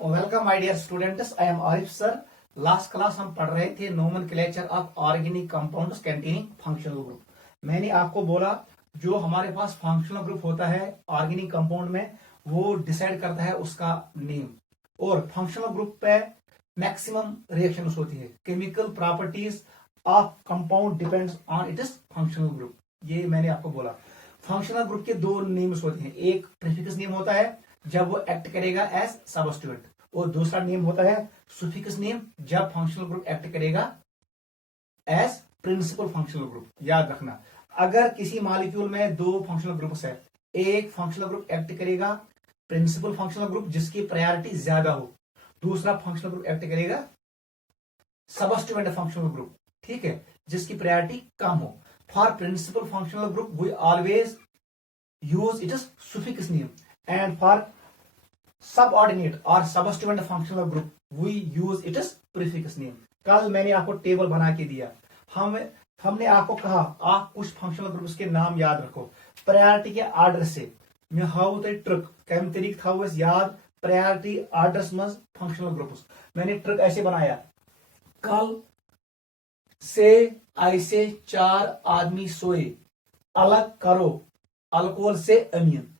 Welcome my dear students, I am Arif sir. Last class हम पढ़ रहे थे nomenclature of organic compounds containing functional group. मैंने आपको बोला जो हमारे पास फंक्शनल ग्रुप होता है ऑर्गेनिक कंपाउंड में वो डिसाइड करता है उसका नेम, और फंक्शनल ग्रुप पे मैक्सिमम रिएक्शंस होती है। Chemical properties of compound depends on it is functional group. ये मैंने आपको बोला। फंक्शनल ग्रुप के दो नेम्स होते हैं, एक प्रीफिक्स नेम होता है जब वो एक्ट करेगा एज सबस्टिट्यूएंट, और दूसरा नेम होता है सुफिक्स नेम जब फंक्शनल ग्रुप एक्ट करेगा एज प्रिंसिपल फंक्शनल ग्रुप। याद रखना, अगर किसी मॉलिक्यूल में दो फंक्शनल ग्रुप्स है, एक फंक्शनल ग्रुप एक्ट करेगा प्रिंसिपल फंक्शनल ग्रुप जिसकी प्रायोरिटी ज्यादा हो, दूसरा फंक्शनल ग्रुप एक्ट करेगा सबस्टिट्यूएंट फंक्शनल ग्रुप, ठीक है, जिसकी प्रायोरिटी कम हो। For principal functional group we always use it is suffix name, and for subordinate और substituent functional group we use it is prefix name. कल मैंने आपको टेबल बना के दिया, हमने आपको कहा आप कुछ फंक्शनल ग्रुप्स के नाम याद रखो प्रायोरिटी के आर्डर से। मैं हाउ तक ट्रिक कम तरीक था याद प्रायोरिटी आर्डर्स में फंक्शनल ग्रुप्स। मैंने ट्रिक ऐसे बनाया, कल से ऐसे 4 आदमी सोए, अलग करो अल्कोहल से अमीन।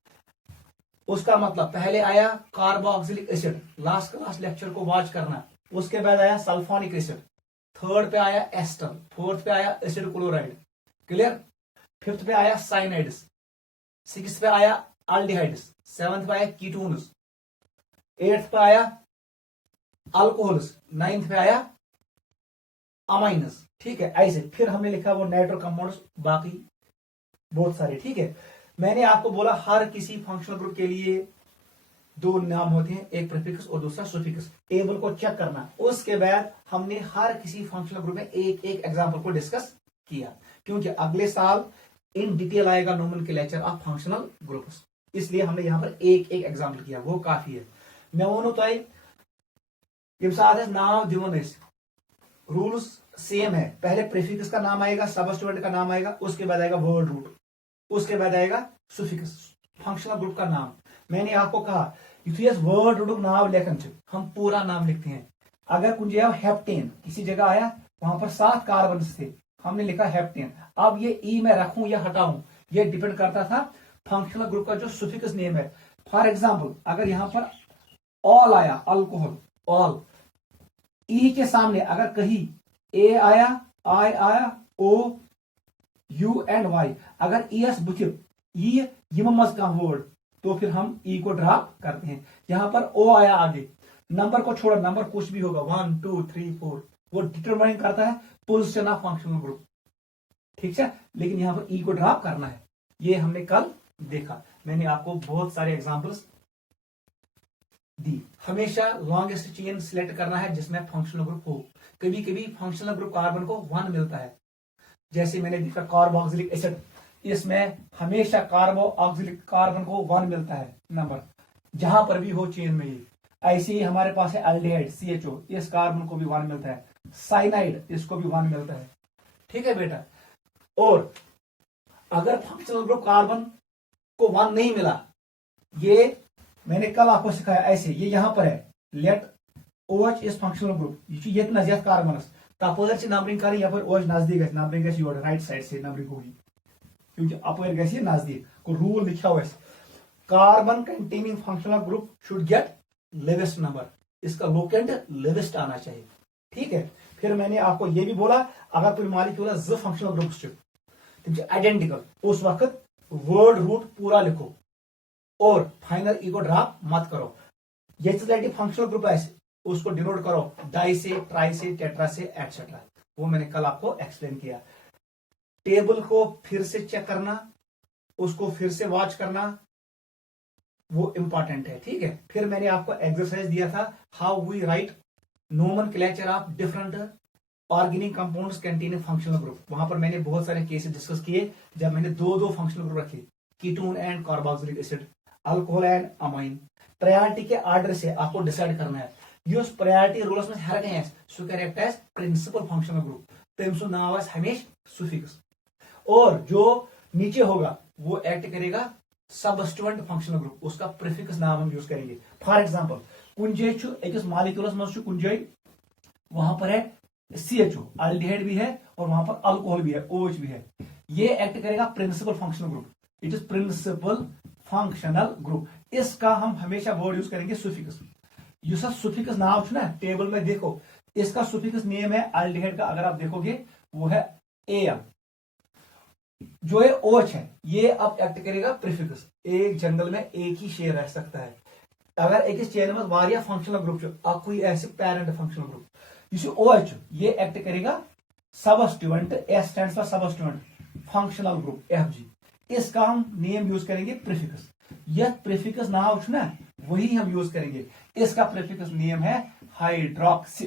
उसका मतलब पहले आया carboxylic acid, last class lecture को वॉच करना। उसके बाद आया सल्फोनिक एसिड, थर्ड पे आया एस्टर, फोर्थ पे आया एसिड क्लोराइड, क्लियर। फिफ्थ पे आया साइनाइड्स, सिक्स पे आया अल्डिहाइड्स, सेवंथ पे आया कीटोन्स, एट्थ पे आया अल्कोहल्स, नाइन्थ पे आया अमाइनस, ठीक है। ऐसे फिर हमने लिखा वो नाइट्रो कंपाउंड्स, बाकी बहुत सारे, ठीक है। मैंने आपको बोला हर किसी फंक्शनल ग्रुप के लिए दो नाम होते हैं, एक प्रीफिक्स और दूसरा सुफिक्स। टेबल को चेक करना। उसके बाद हमने हर किसी फंक्शनल ग्रुप में एक एक एग्जांपल को डिस्कस किया, क्योंकि अगले साल इन डिटेल आएगा नोमेनक्लेचर ऑफ फंक्शनल ग्रुप्स, इसलिए हमने यहां पर एक एक एग्जांपल किया, वो काफी है। मैं वो तुम ये साथ नाव दिवन रूल्स सेम है। पहले प्रीफिक्स का नाम आएगा, सबस्टिट्यूएंट का नाम आएगा, उसके बाद आएगा वर्ड रूट, उसके बाद आएगा सुफिक्स फंक्शनल ग्रुप का नाम। मैंने आपको कहा युस वर्ड रूट नाम लेखन हम पूरा नाम लिखते हैं। अगर कुछ जगह हेप्टेन किसी जगह आया, वहां पर 7 कार्बन थे, हमने लिखा हेप्टेन। अब ये ई में रखूं या हटाऊं, ये डिपेंड करता था फंक्शनल ग्रुप का जो सुफिक्स नेम है। फॉर एग्जाम्पल अगर यहां पर ऑल आया, अल्कोहल ऑल, ई के सामने अगर कहीं ए आया, आई आया, ओ, यू एंड वाई, अगर एस बुथित का वर्ड, तो फिर हम ई को ड्रॉप करते हैं। यहां पर ओ आया आगे, नंबर को छोड़ा, नंबर कुछ भी होगा 1 2 3 4, वो डिटरमाइन करता है पोजीशन ऑफ फंक्शनल ग्रुप, ठीक है। लेकिन यहां पर ई को ड्रॉप करना है, ये हमने कल देखा। मैंने आपको बहुत सारे एग्जांपल्स दी। हमेशा लॉन्गेस्ट चेन सिलेक्ट करना है जिसमें फंक्शनल ग्रुप हो। कभी कभी फंक्शनल ग्रुप कार्बन को 1 मिलता है, जैसे मैंने देखा कार्बोक्सिलिक एसिड, इसमें हमेशा कार्बोक्सिलिक कार्बन को 1 मिलता है नंबर, जहां पर भी हो चेन में ही। ऐसे ही हमारे पास है एल्डिहाइड CHO, इस कार्बन को भी 1 मिलता है। साइनाइड, इसको भी 1 मिलता है, ठीक है बेटा। और अगर फंक्शनल ग्रुप कार्बन को 1 नहीं मिला, ये मैंने कल आपको सिखाया ऐसे, ये यहां पर है, let OH is functional group, ये नजदीक कार्बन तपर से नंबरिंग करें, यपर OH नजदीक नंबरिंग योर राइट साइड से नंबरिंग होगी, क्योंकि अपर गए नजदीक को रूल लिखा हुआ है। Carbon containing functional group should get lowest number, इसका लोकेंट लेवेस्ट आना चाहिए, ठीक है। फिर मैंने आपको यह भी बोला अगर कोई मॉलिक्यूल ज फंक्शनल ग्रुप्स आइडेंटिकल, उस वक्त वर्ड रूट पूरा लिखो और फाइनल ई को ड्रॉप मत करो। ये फंक्शनल ग्रुप है, उसको डिनोट करो डाई से, ट्राई से, टेट्रा से, एटसेट्रा। वो मैंने कल आपको एक्सप्लेन किया। टेबल को फिर से चेक करना, उसको फिर से वॉच करना, वो इंपॉर्टेंट है, ठीक है। फिर मैंने आपको एक्सरसाइज दिया था how we write nomenclature of different organic compounds containing functional group. वहां पर मैंने बहुत सारे केसेस डिस्कस किए जब मैंने दो फंक्शनल ग्रुप रखे, ketone and carboxylic acid, alcohol and amine. Priority के आर्डर से आपको डिसाइड करना है। युस प्रायोरिटी रूल्स में हर कहीं सह correct as principal functional group, तम सु नाम हमेशा सुफिक्स, और जो नीचे होगा वो एक्ट करेगा सबस्टिट्यूएंट फंक्शनल ग्रुप, उसका प्रीफिक्स नाम हम यूज करेंगे। फॉर एग्जांपल कुन जाए अकिस मॉलिक्यूलस मज कुन जाए वहां पर है CHO अल्डिहाइड भी है और वहां पर अल्कोहल भी है, OH भी है। ये एक्ट करेगा principal functional group, it is principal functional group. इसका हम हमेशा वर्ड यूज करेंगे सुफिक्स। युस सुफिक्स नाम ना टेबल में देखो, इसका सुफिक्स नेम है अल्डिहाइड का, अगर आप देखोगे वो है AM। जो ये OH है ये अब एक्ट करेगा प्रीफिक्स। एक जंगल में एक ही शेर रह सकता है। अगर एक चेन में वारिया फंक्शनल ग्रुप आपको ऐसे पेरेंट फंक्शनल ग्रुप OH ये एक्ट करेगा substituent, S stands for substituent functional group FG। इसका हम नेम यूज करेंगे प्रीफिक्स। यह प्रीफिक्स नाम ना वही हम यूज करेंगे। इसका प्रीफिक्स नेम है हाइड्रोक्सी।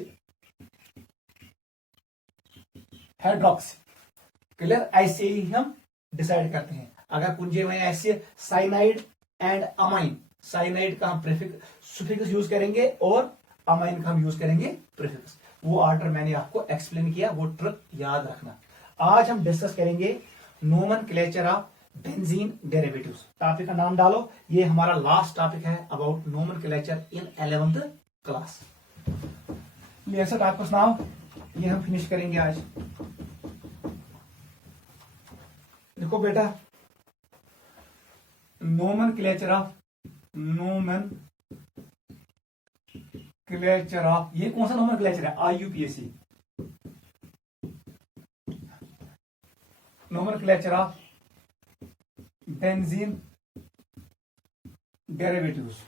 क्लियर? ऐसे ही हम डिसाइड करते हैं। अगर कुंजे में ऐसे साइनाइड एंड अमाइन, साइनाइड का हम प्रीफिक्स सुफिक्स यूज करेंगे और अमाइन का हम यूज करेंगे प्रीफिक्स। वो ऑर्डर मैंने आपको एक्सप्लेन किया, वो ट्रिक याद रखना। आज हम डिस्कस करेंगे nomenclature of benzene derivatives. Topic का नाम डालो, ये हमारा लास्ट टॉपिक है about nomenclature in 11th class. ऐसा टॉपिक का नाम ये हम फिनिश करेंगे आज। देखो बेटा, नोमेनक्लेचर ऑफ ये कौन सा नोमेनक्लेचर है? IUPAC nomenclature of benzene derivatives.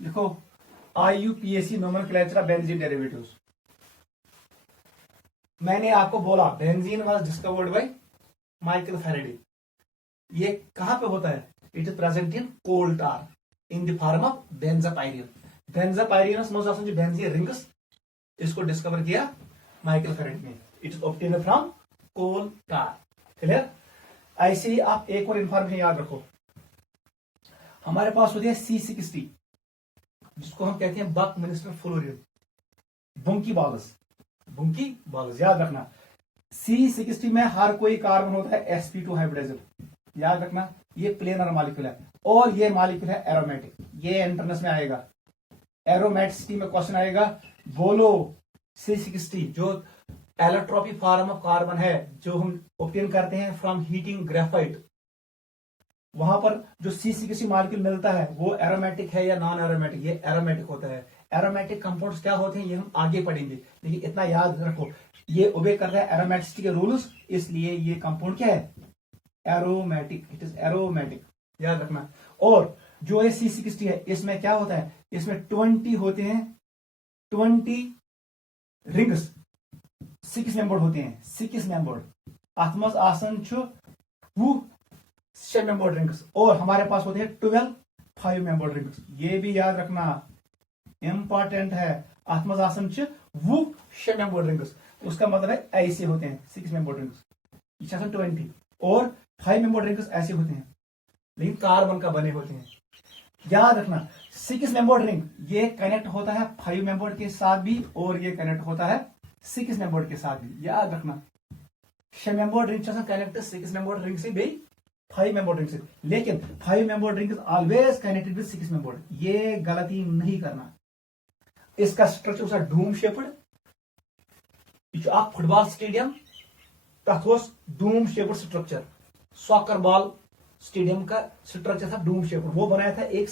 देखो IUPAC nomenclature of benzene derivatives. मैंने आपको बोला benzene was discovered by Michael Faraday. ये कहां पे होता है? It is present in coal tar in the form of benzopyrene. बेंजापायरिनस मज आसन जो बेंजीन रिंग्स, इसको डिस्कवर किया माइकल फैराडे ने। It is obtained from coal tar. Clear? ऐसे ही आप एक और इंफॉर्मेशन याद रखो, हमारे पास होती है C60 जिसको हम कहते हैं बकमिंस्टर फ्लोरीन, बुंकी बॉल्स याद रखना। C60 में हर कोई कार्बन होता है sp2 हाइब्रिडाइज्ड, याद रखना। ये प्लेनर मॉलिक्यूल है और ये मॉलिक्यूल है एरोमेटिक। ये एंट्रेंस में आएगा, एरोमेटिसिटी में क्वेश्चन आएगा। बोलो C60 जो एलोट्रोपी फॉर्म ऑफ कार्बन है, जो हम ऑब्टेन करते हैं फ्रॉम हीटिंग ग्रेफाइट, वहां पर जो C60 मॉलिक्यूल मिलता है वो एरोमेटिक है या नॉन एरोमेटिक? ये एरोमेटिक होता है। एरोमेटिक कंपाउंड्स क्या होते हैं ये हम आगे पढ़ेंगे, लेकिन इतना याद रखो ये ओबे करता है एरोमेटिसिटी के रूल्स, इसलिए ये कंपाउंड क्या है? एरोमेटिक। इट इज एरोमेटिक, याद रखना। और जो ये C60 है इसमें क्या होता है? इसमें 20 होते हैं, 20 रिंग्स 6 मेंबर्ड होते हैं, 6 मेंबर्ड। अतमस आसन वो 6 मेंबर्ड रिंग्स, और हमारे पास होते हैं 12 5 मेंबर्ड रिंग्स। ये भी याद रखना, इंपॉर्टेंट है। अतमस आसन वो 6 मेंबर्ड रिंग्स, उसका मतलब है ऐसे होते हैं 6 मेंबर्ड रिंग्स, 20 और 5 मेंबर्ड रिंग्स ऐसे होते हैं, लेकिन कार्बन का बने होते हैं। याद रखना 6 मेंबर्ड रिंग ये कनेक्ट होता है 5 मेंबर्ड के साथ भी, और ये कनेक्ट होता है 6 मेंबर्ड के साथ भी। याद रखना 6 membered ring connect 6 membered ring से भी 5 मेंबर्ड रिंग से, लेकिन 5 membered ring is always connected with 6 membered. ये गलती नहीं करना। इसका structure dome shaped, football stadium तथ dome shaped structure. Soccer ball stadium का स्ट्रक्चर था डूम शेप्ड, वो बनाया था एक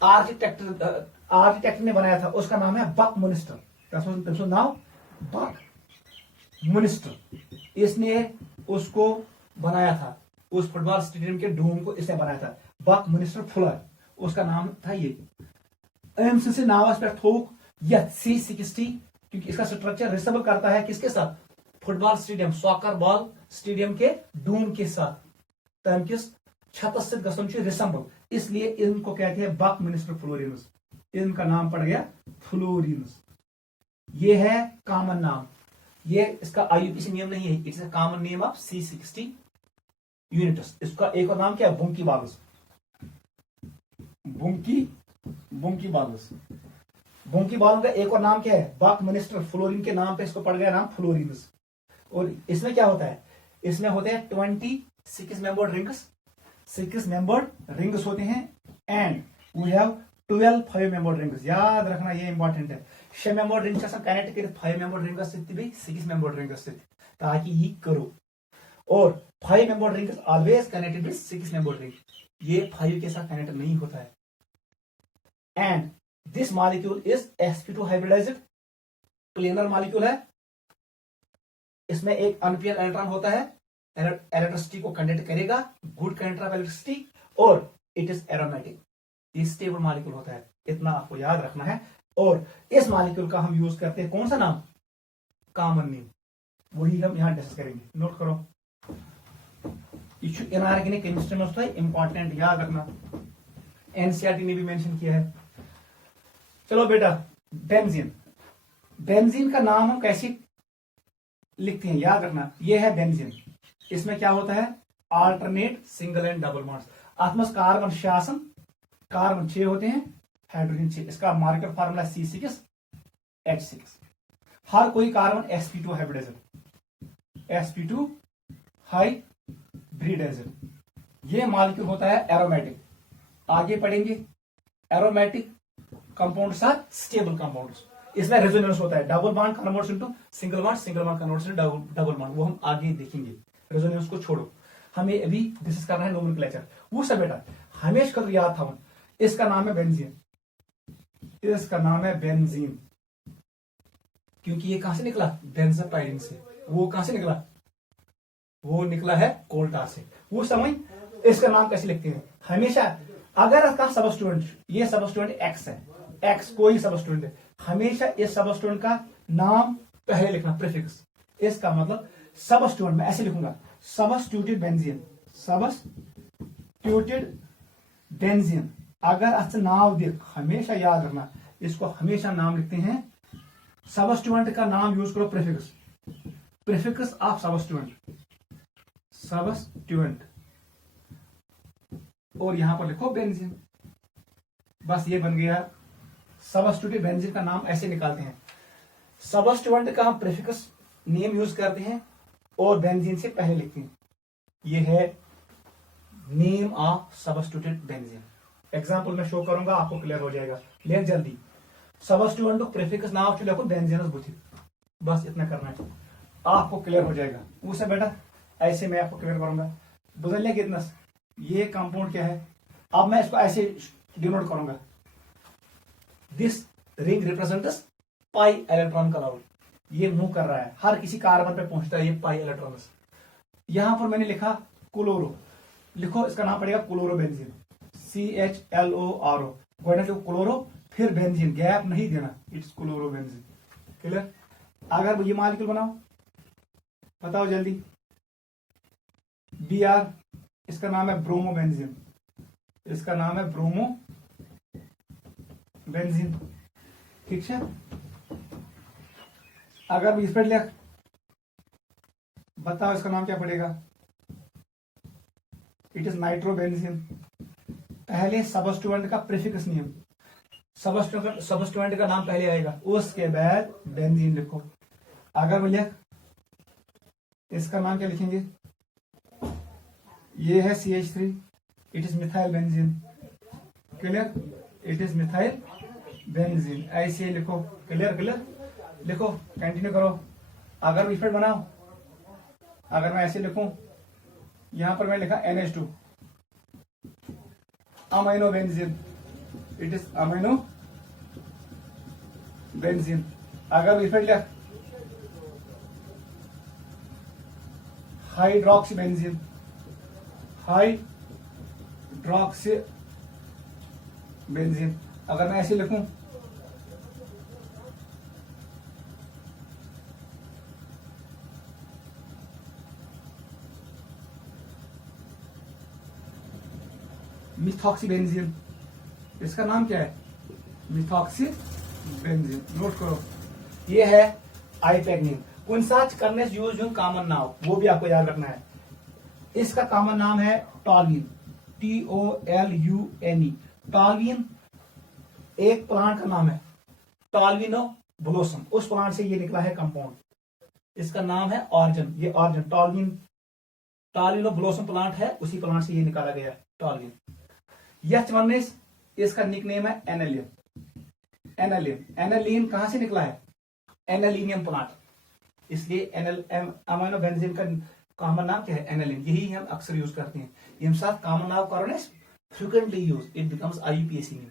आर्किटेक्ट ने बनाया था, उसका नाम है बकमिंस्टर। नाम बकमिंस्टर, इसने उसको बनाया था, उस फुटबॉल स्टेडियम के डूम को इसने बनाया था। बकमिंस्टर फुलर उसका नाम था। ये एम्स से नावस पे थोक यह C60, क्योंकि इसका स्ट्रक्चर रिसेबल करता है किसके साथ? Football stadium, soccer ball stadium के डूम के साथ, तमकिस छतस से गसन रिसेंबल, इसलिए इनको कहते हैं बकमिंस्टर फ्लोरीन्स। इनका नाम पड़ गया फ्लोरीन्स। ये है कॉमन नाम, ये इसका IUPAC नियम नहीं है, it's a common name of C60 units. इसका एक और नाम क्या है? बुंकी बॉल्स। बुंकी बॉल का एक और नाम क्या है? बकमिंस्टर फ्लोरीन के नाम पे इसको पड़ गया नाम फ्लोरीन्स। और इसमें क्या होता है? इसमें होते हैं 26 मेंबर्ड रिंग्स, 6 मेंबर्ड रिंग्स होते हैं, and we have 12 5 membered rings. याद रखना ये इंपॉर्टेंट है। 6 मेंबर्ड रिंग्स कनेक्ट कर 5 मेंबर्ड रिंग्स 6 मेंबर्ड रिंग्स ताकि ये करो, और 5 membered rings always connected with 6 membered ring, ये 5 के साथ कनेक्ट नहीं होता है। And this molecule is sp2 hybridised, planar molecule है, इसमें एक अनपेयर इलेक्ट्रॉन होता है, इलेक्ट्रिसिटी को कंडक्ट करेगा, गुड कंडक्टर ऑफ इलेक्ट्रिसिटी, और इट इज एरोमेटिक, ये स्टेबल मॉलिक्यूल होता है, इतना आपको याद रखना है। और इस मॉलिक्यूल का हम यूज करते हैं कौन सा नाम, कॉमन नेम, वही हम यहां डिस्कस करेंगे, नोट करो। इनऑर्गेनिक केमिस्ट्री में होता है, इंपॉर्टेंट, याद रखना, एनसीईआरटी ने भी मेंशन किया है। चलो बेटा, बेंजीन, बेंजीन का नाम हम कैसे लिखते हैं, याद रखना, ये है बेंजीन। इसमें क्या होता है, alternate single and double bonds, atoms carbon 66, carbon 6 होते हैं, हाइड्रोजन 6, इसका मार्कर फार्मूला C6H6। हर कोई carbon sp2 hybridised, sp2 hybridised, ये मॉलिक्यूल होता है एरोमेटिक। आगे पढ़ेंगे, aromatic compounds are stable compounds, इसमें रेजोनेंस होता है, double bond converts into single bond, single bond converts into double bond, वो हम आगे देखेंगे। रेजोनेंस को छोड़ो, हमें अभी डिस्कस करना है नोमेनक्लेचर। वो सब बेटा हमेशा कदर याद था, इसका नाम है बेंजीन, इसका नाम है बेंजीन, क्योंकि ये कहां से निकला, बेंजापाइरिन से। वो कहां से निकला, वो निकला है कोल्टा से। वो समझ, इसका नाम कैसे लिखते हैं हमेशा, अगर इसका सब स्टूडेंट, ये सब स्टूडेंट एक्स है, एक्स कोई सब स्टूडेंट है, हमेशा इस सब स्टूडेंट का नाम पहले लिखना, प्रीफिक्स। इसका मतलब सब स्टूडेंट, मैं ऐसे लिखूंगा, सबस्टिट्यूटेड बेंजीन, सबस्टिट्यूटेड बेंजीन। अगर अच्छा नाम देख, हमेशा याद रखना, इसको हमेशा नाम लिखते हैं, सबस्टिट्यूएंट का नाम यूज करो प्रीफिक्स, प्रीफिक्स ऑफ सबस्टिट्यूएंट, सबस्टिट्यूएंट, और यहां पर लिखो बेंजीन, बस ये बन गया। सबस्टिट्यूटेड बेंजीन का नाम ऐसे निकालते हैं, सबस्टिट्यूएंट का हम प्रीफिक्स नेम यूज करते हैं और बेंजीन से पहले लिखते हैं, ये है name of substituted benzene. Example में शो करूंगा, आपको क्लियर हो जाएगा, लेकिन जल्दी, सबस्टिट्यूएंट प्रीफिक्स नाम लिखो बेंजीनस बुथी, बस इतना करना है, आपको क्लियर हो जाएगा। उसे बेटा ऐसे मैं आपको क्लियर करूंगा, बदलने कितना, ये कंपाउंड क्या है, अब मैं इसको ऐसे डिनोट करूंगा, this ring represents pi electron cloud, ये मूव कर रहा है, हर किसी कार्बन पे पहुंचता है ये पाई इलेक्ट्रॉन्स। यहां पर मैंने लिखा क्लोरो, लिखो इसका नाम पड़ेगा क्लोरोबेंजीन, CHLORO, क्लोरो फिर बेंजीन, गैप नहीं देना, इट्स क्लोरोबेंजीन, क्लियर। अगर ये मॉलिक्यूल बनाओ, बताओ जल्दी, Br, इसका नाम है ब्रोमोबेंजीन, इसका नाम है ब्रोमो बेंजीन, ठीक है। अगर इस पर लिख, बताओ इसका नाम क्या पड़ेगा, इट इज नाइट्रोबेंजीन। पहले सबस्टिट्यूएंट का प्रीफिक्स नेम, सबस्टिट्यूएंट का नाम पहले आएगा, उसके बाद बेंजीन लिखो। अगर मैं लिख, इसका नाम क्या लिखेंगे, ये है CH3, it is methyl benzene, clear, it is methyl benzene, ऐसे लिखो, क्लियर क्लियर, लिखो, कंटिन्यू करो। अगर इफेक्ट बनाओ, अगर मैं ऐसे लिखूं, यहां पर मैं लिखा NH2, amino benzene, it is amino benzene. अगर इफेक्ट लिख, हाइड्रोक्सी बेंजीन, हाइड्रोक्सी बेंजीन। अगर मैं ऐसे लिखूं, मिथॉक्सी बेंजीन, इसका नाम क्या है, मिथॉक्सी बेंजीन, नोट करो। ये है आईपैक नेम, उन साच करने से यूज कॉमन नाम, वो भी आपको याद रखना है। इसका कॉमन नाम है टॉल्यून, TOLUNE, टॉल्यून एक प्लांट का नाम है, टॉल्यूनो ब्लोसम, उस प्लांट से ये निकला है कंपाउंड, इसका नाम है ऑर्जन, ये ऑर्जन टॉल्यून टॉलिनो ब्लॉसम प्लांट है, उसी प्लांट से ये निकाला गया टॉलिन। H1 इसका निकनेम है एनालिन। एनालिन कहां से निकला है? एनालिनियम प्लांट, इसलिए अमीनो बेंजीन का कॉमन नाम क्या है? एनालिन। यही हम अक्सर यूज करते हैं। यम साथ कॉमन नाम करो frequently use, it becomes IUPAC name.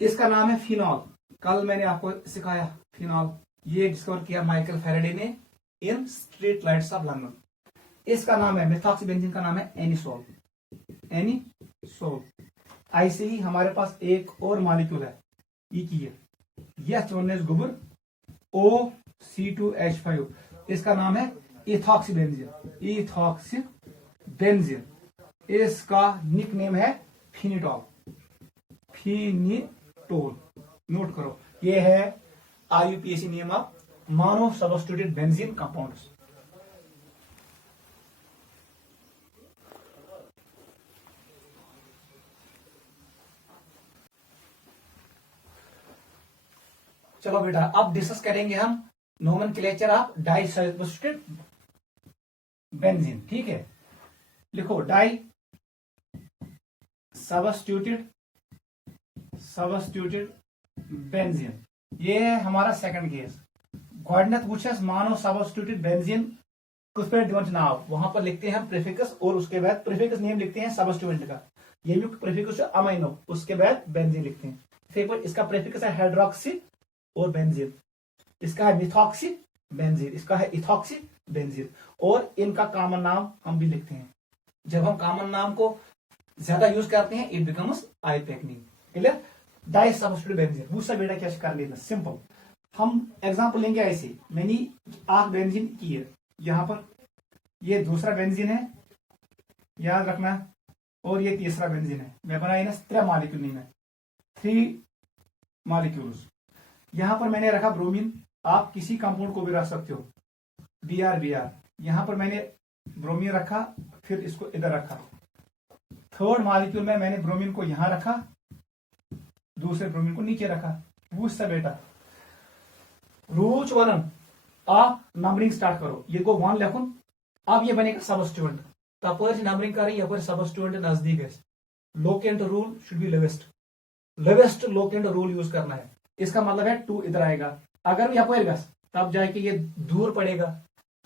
इसका नाम है फिनॉल। कल मैंने आपको सिखाया फिनॉल, ये डिस्कवर किया माइकल फैराडे ने इन स्ट्रीट लाइट्स ऑफ लंदन। इसका नाम है मेथॉक्सीबेंजीन का नाम है एनिसोल। एनिसोल। ऐसे ही हमारे पास एक और मॉलिक्यूल है, ये की है H1 गोबर OC2H5, इसका नाम है इथॉक्सीबेंजीन। इथॉक्सीबेंजीन, इसका निकनेम है फिनिटॉल। फिनिटोल, नोट करो, ये है IUPAC name of mono substituted benzene compounds. चलो बेटा, अब डिस्कस करेंगे हम nomenclature of di substituted benzene. ठीक है, लिखो डाई सब्स्टिट्यूटेड बेंजीन, ये है हमारा सेकंड केस। गॉडनेट पूछे मानो सब्स्टिट्यूटेड बेंजीन कुछ पे दिवन नाव, वहां पर लिखते हैं प्रीफिक्स और उसके बाद प्रीफिक्स नेम लिखते हैं सब्स्टिट्यूएंट का। ये भी प्रीफिक्स अमीनो, उसके बाद बेंजीन लिखते हैं। फिर इसका प्रीफिक्स है हाइड्रोक्सी और बेंजीन, इसका है मिथॉक्सी बेंजीन, इसका है इथॉक्सी बेंजीन, और इनका कॉमन नाम हम भी लिखते हैं। जब हम कॉमन नाम को ज्यादा यूज करते हैं, it becomes IUPAC name. Clear? Di substituted benzene वो सब बेटा कैसे कर लेना, सिंपल। हम एग्जांपल लेंगे ऐसे, मैंने आठ बेंजीन की है, यहां पर ये दूसरा बेंजीन है, याद रखना, और ये तीसरा बेंजीन है। मैं बनाई ना 3 मॉलिक्यूल नहीं है, 3 मॉलिक्यूल्स। यहां पर मैंने रखा ब्रोमीन, आप किसी कंपाउंड को भी रख सकते हो, BR। यहां पर मैंने ब्रोमीन रखा, फिर इसको इधर रखा। थर्ड मॉलिक्यूल में मैंने ब्रोमीन को यहां रखा, दूसरे ब्रोमीन को नीचे रखा। वो सब बेटा रूल्स 1 आप नंबरिंग स्टार्ट करो, ये को 1 लिखून, अब ये बनेगा सब्स्टिट्यूएंट, तपर नंबरिंग करें, यपर सब्स्टिट्यूएंट नजदीक है। Locant rule should be lowest locant rule use करना है। इसका मतलब है 2 इधर आएगा, अगर यपर गस तब जाके ये दूर पड़ेगा।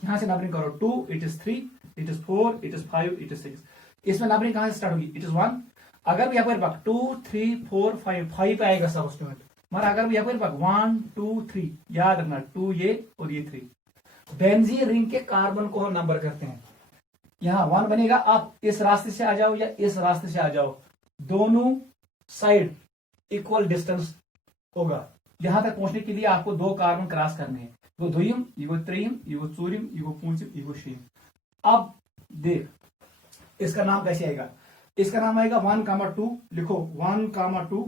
यहां से नंबरिंग करो, 2 it is 3 it is 4 it is 5 it is 6। इसमें नंबरिंग कहां से स्टार्ट होगी? It is 1। अगर भी यपर 2 3 4 5 पे आएगा सब्स्टिट्यूएंट, मगर अगर भी यपर 1 2 3, याद रखना 2 ये और ये 3। बेंजीन रिंग के कार्बन को हम नंबर करते हैं। यहां 1 बनेगा, आप इस रास्ते से आ जाओ या इस रास्ते से आ जाओ, दोनों साइड इक्वल डिस्टेंस होगा। यहां तक पहुंचने के लिए आपको 2 कार्बन क्रॉस करने हैं, वो द्विम, ये त्रिम, ये चूरिम, ये पूंचिम, ये शीम। अब देख इसका नाम कैसे आएगा? इसका नाम आएगा 1,2, लिखो 1,2।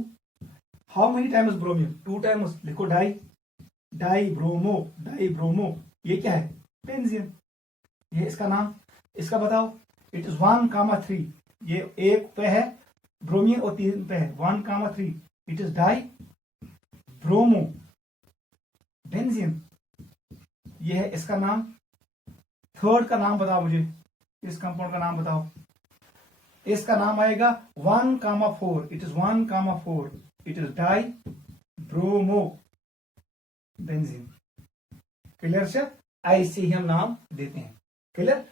How many times bromine? 2 times, लिखो डाई ब्रोमो। ये क्या है? बेंजीन। ये इसका नाम, इसका बताओ। इट इज 1,3, ये 1 पे है ब्रोमीन और 3 पे है, 1,3 it is die bromo benzene. ये है इसका नाम। थर्ड का नाम बताओ मुझे, इस कंपाउंड का नाम बताओ। इसका नाम आएगा 1,4, it is 1,4 it is die bromo benzene. Clear से? ऐसे ही हम नाम देते हैं। क्लियर?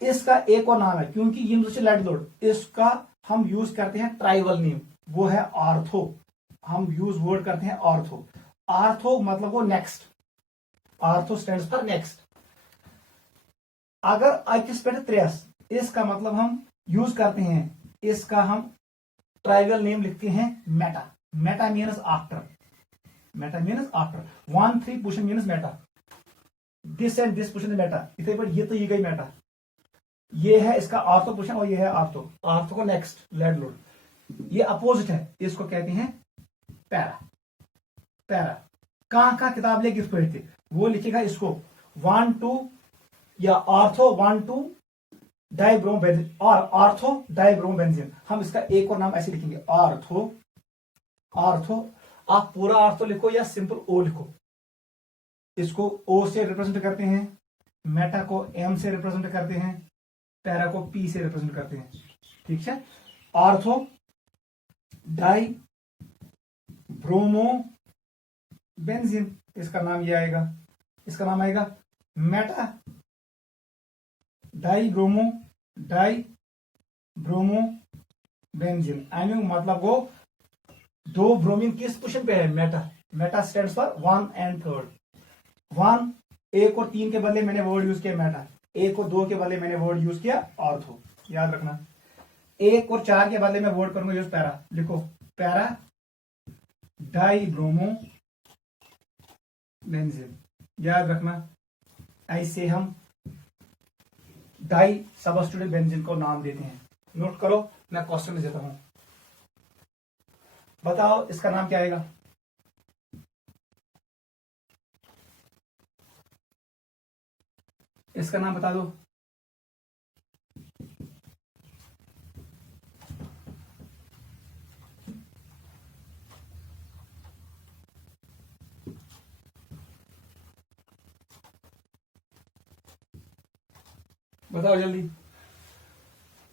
इसका एक और नाम है, क्योंकि ये मुझे लेट लोड, इसका हम यूज करते हैं ट्राइबल नेम, वो है ऑर्थो। हम यूज वर्ड करते हैं ऑर्थो मतलब वो next, ortho stands for next. अगर अकिस पे 3, इसका मतलब हम यूज करते हैं, इसका हम ट्राइबल नेम लिखते हैं Meta means after. 1 3 position means Meta, this and this position Meta. इतने पर ये तो ये गई मेटा, ये है इसका ऑर्थो पोजिशन और ये है ऑर्थो को नेक्स्ट लेट लोड। ये अपोजिट है, इसको कहते हैं पैरा। कहां किताब ले गिफ्ट पढ़ते, वो लिखेगा इसको 1 2 या ऑर्थो 1 2 डाइब्रोम बेंजीन और ऑर्थो डाइब्रोम बेंजीन। हम इसका एक और नाम ऐसे लिखेंगे ऑर्थो। आप पूरा ऑर्थो लिखो या सिंपल ओ लिखो, इसको ओ से रिप्रेजेंट करते हैं, मेटा को M से रिप्रेजेंट करते हैं, पैरा को P से रिप्रेजेंट करते हैं। ठीक है। ऑर्थो डाई ब्रोमो बेंजीन, इसका नाम ये आएगा, इसका नाम आएगा Meta die bromo benzene. I mean मतलब वो दो ब्रोमीन किस पोजीशन पे है, Meta stands for 1 and 3rd। 1 1 और 3 के बदले मैंने वर्ड यूज किया मेटा, 1 और 2 के बदले मैंने वर्ड यूज किया ऑर्थो, याद रखना। 1 और 4 के बदले मैं वर्ड करूंगा यूज पैरा, लिखो पैरा डाई ब्रोमो बेंजीन, याद रखना। ऐसे हम डाई सबस्टिट्यूटेड बेंजीन को नाम देते हैं। नोट करो, मैं क्वेश्चन देता हूं, बताओ इसका नाम क्या आएगा। इसका नाम बता दो। बताओ जल्दी।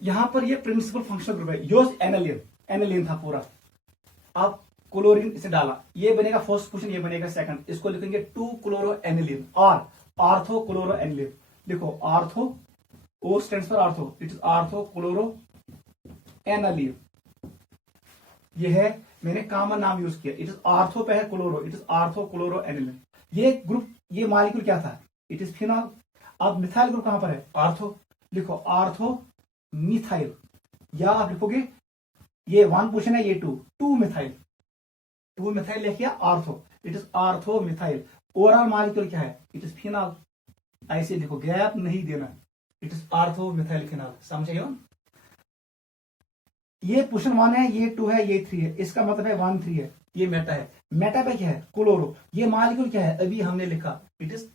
यहां पर ये प्रिंसिपल फंक्शनल ग्रुप है, योज एनालियन था पूरा। अब क्लोरीन इसे डाला, ये बनेगा फर्स्ट क्वेश्चन, ये बनेगा सेकंड। इसको लिखेंगे 2 क्लोरो एनिलिन और आर्थो क्लोरो एनिलिन। देखो ortho, O stands for ortho, it is ortho chloro aniline. ये है, मैंने कॉमन नाम यूज किया, इट इज आर्थो पे है chloro, it is ortho chloro aniline. ये ग्रुप, ये मॉलिक्यूल क्या था, इट इज फिनॉल। अब मिथाइल ग्रुप कहां पर है, आर्थो, लिखो आर्थो मिथाइल, या आप लिखोगे ये 1 पोजीशन है, ये 2 मिथाइल लिखिए ortho, it is ortho methyl. Overall molecule क्या है, इट इज फिनॉल। ऐसे लिखो, गैप नहीं देना, it is ortho methyl phenol, समझे हो। ये पोजीशन 1 है, ये 2 है, ये 3 है, इसका मतलब है 1 3 है, ये मेटा है। मेटा पे क्या है, क्लोरो। ये मॉलिक्यूल क्या है, अभी हमने लिखा, इट इज,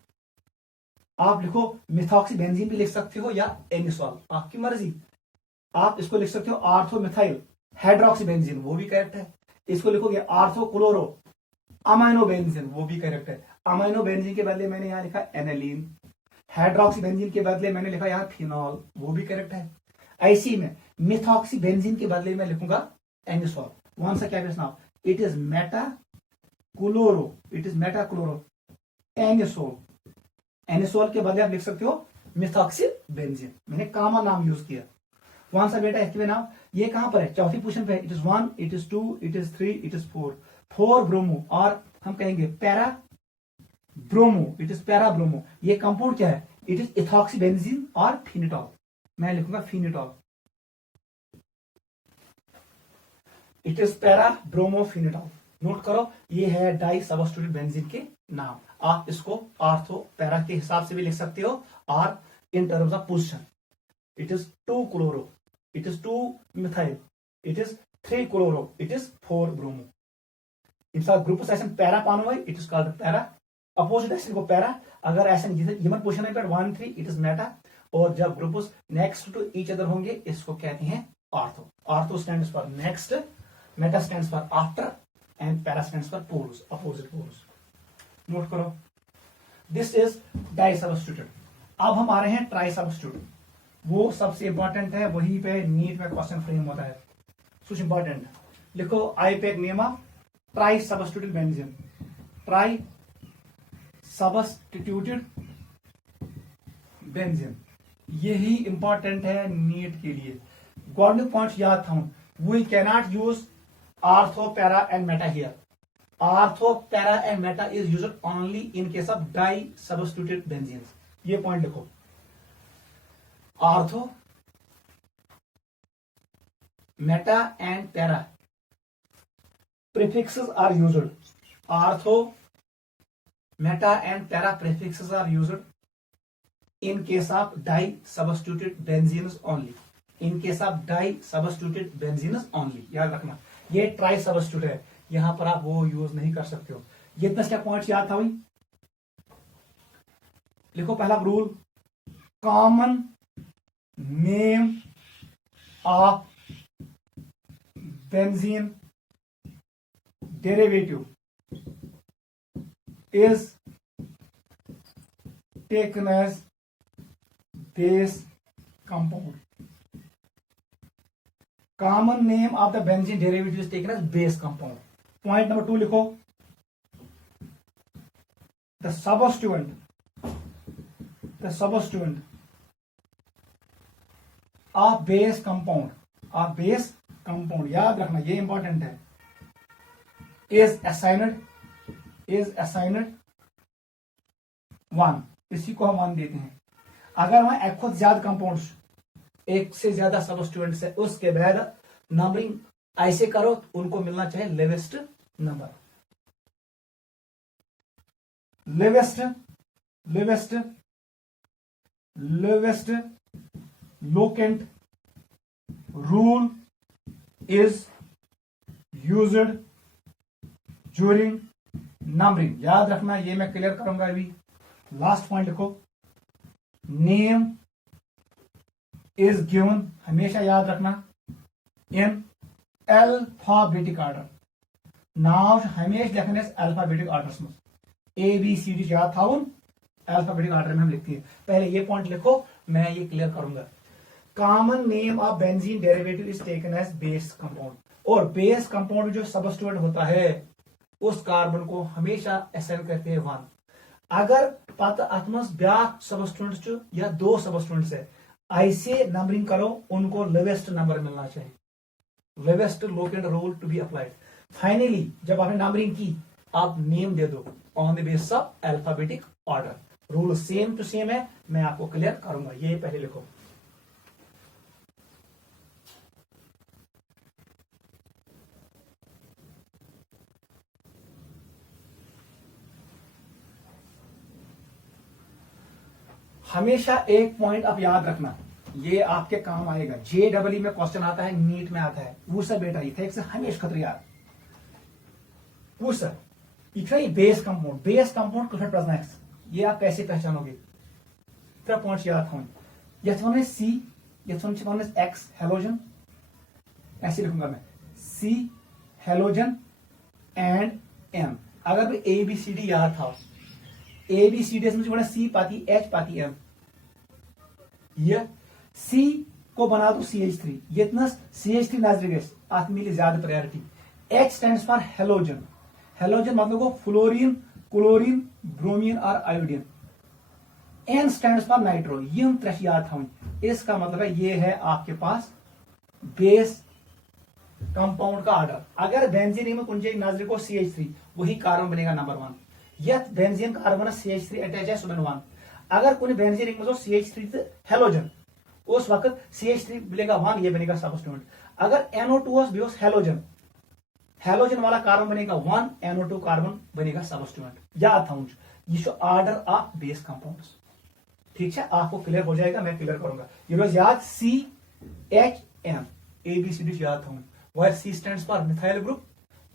आप लिखो मिथॉक्सी बेंजीन भी लिख सकते हो या एनिसोल, आपकी मर्जी। आप इसको लिख सकते हो आर्थो मिथाइल हाइड्रोक्सी बेंजीन, वो भी करेक्ट है। इसको लिखोगे आर्थो क्लोरो अमाइनो बेंजीन, वो भी करेक्ट है। अमाइनो बेंजीन के बदले मैंने यहां लिखा एनालीन, हाइड्रोक्सी बेंजीन के बदले मैंने लिखा यहां फिनॉल, वो भी करेक्ट है। ऐसी में मिथॉक्सी बेंजीन के बदले में लिखूंगा एनिसोल। वन सा क्या now, it is Meta chloro anisole. Anisole के बदले आप लिख सकते हो मिथॉक्सी बेंजीन, मैंने कॉमन नाम यूज किया। वन सा बेटा एक्टिव नाउ, ये कहां पर है, चौथी पोजीशन पे है, it is 1, it is 2, it is 3, it is 4 bromo, और हम कहेंगे para bromo, it is para bromo. ये कंपाउंड क्या है, इट इज इथॉक्सी बेंजीन और फिनिटॉल, मैं लिखूंगा phenetole, it is para bromo phenetole. Note करो, ये है डाई सबस्टिट्यूटेड बेंजीन के नाम। आप इसको आर्थो पैरा के हिसाब से भी लिख सकते हो, और in terms of position, it is 2 chloro, it is 2 methyl, it is 3 chloro, it is 4 bromo. इनका ग्रुप सेशन पैरा पानो है, it is called para. Opposite action को पैरा, अगर ऐसा ह्यूमन पोजीशन है 1 3, इट इज मेटा। और जब groups next to each other होंगे, इसको कहते हैं ortho. Ortho stands for next, meta stands for after, and para stands for poles, opposite poles. Note करो, दिस इज डाई सबस्टिट्यूटेड। अब हम आ रहे हैं ट्राई सबस्टिट्यूटेड, वो सबसे इंपॉर्टेंट है, वहीं पे नीट में क्वेश्चन फ्रेम होता है, कुछ इंपॉर्टेंट। लिखो IUPAC name of tri substituted benzene, tri substituted benzene, यही इंपॉर्टेंट है नीट के लिए। गवर्निंग पॉइंट याद था, we cannot use ortho para and meta here. Ortho para and meta is used only in case of di substituted benzene, ये point लिखो। Ortho, meta and para prefixes are used. Ortho, meta and para prefixes are used in case of di-substituted benzenes only. In case of di-substituted benzenes only. याद रखना, ये try substitute है, यहां पर आप वो यूज नहीं कर सकते हो। ये इतना क्या पॉइंट्स याद था भाई, लिखो पहला rule, common name of benzene derivative is taken as base compound. Common name of the benzene derivative is taken as base compound. Point number 2 लिखो. The substituent of base compound, याद रखना, ये इंपॉर्टेंट है. Is assigned 1. इसी को हम 1 देते हैं. अगर वहां एक खुद ज्यादा कंपाउंड्स, एक से ज्यादा सबस्टिट्यूएंट्स है, उसके बाद नंबरिंग ऐसे करो तो उनको मिलना चाहिए lowest number. Lowest locant rule is used during numbering. याद रखना, ये मैं क्लियर करूंगा अभी. लास्ट पॉइंट लिखो. नेम इज गिवन, हमेशा याद रखना, इन अल्फाबेटिक ऑर्डर. नाव हमेशा लिखने अल्फाबेटिक ऑर्डर में. ABCD याद था उन अल्फाबेटिक ऑर्डर में हम लिखते हैं. पहले ये पॉइंट लिखो, मैं ये क्लियर करूंगा. Common name of benzene derivative is taken as base compound. और बेस कंपाउंड जो सबस्टिट्यूएंट होता है उस कार्बन को हमेशा असाइन करते हैं 1. अगर पता अतमस ब्याक सबस्टिट्यूएंट या 2 सबस्टिट्यूएंट्स है, ऐसे नंबरिंग करो, उनको लेवेस्ट नंबर मिलना चाहिए. Lowest locant rule to be applied. Finally जब आपने नंबरिंग की, आप नेम दे दो on the basis of alphabetic order. Rule same to same है, मैं आपको क्लियर करूंगा. ये पहले लिखो. हमेशा एक पॉइंट आप याद रखना, ये आपके काम आएगा. JEE में क्वेश्चन आता है, नीट में आता है. वो सर बेटा ये थे हमेशा खतर यार. वो सर बेस कंपाउंड कुछ प्रेजेंट, ये आप कैसे पहचानोगे? 3 पॉइंट्स याद था. यथ वन C, यथ वन X हेलोजन, ऐसे लिखूंगा मैं, C हेलोजन एंड M. अगर ABCD याद था, ABCD में C पाती H पाती M. ये C को बना दो CH3, ये इतना CH3 नजर आत मिली ज्यादा priority. H stands for halogen. Halogen मतलब को फ्लोरीन, क्लोरीन, ब्रोमीन और iodine. N stands for nitro. ये 3 याद था. इसका मतलब है ये है आपके पास बेस कंपाउंड का ऑर्डर. अगर बेंजीन में कुंजे नजर को CH3, वही कार्बन बनेगा नंबर 1. यह बेंजीन कार्बन CH3 अटैच है सुबह 1. अगर कोई बेंजीन में CH3 हेलोजन, उस वक्त CH3 मिलेगा 1, ये बनेगा सबस्टिट्यूएंट. अगर NO2 हेलोजन, हेलोजन वाला कार्बन बनेगा 1, NO2 कार्बन बनेगा सबस्टिट्यूएंट. याद था ये ऑर्डर ऑफ बेस कंपाउंड्स. ठीक है, आपको क्लियर हो जाएगा, मैं क्लियर करूंगा. ये रोज याद CHM ABCD याद था. Where C stands for methyl group,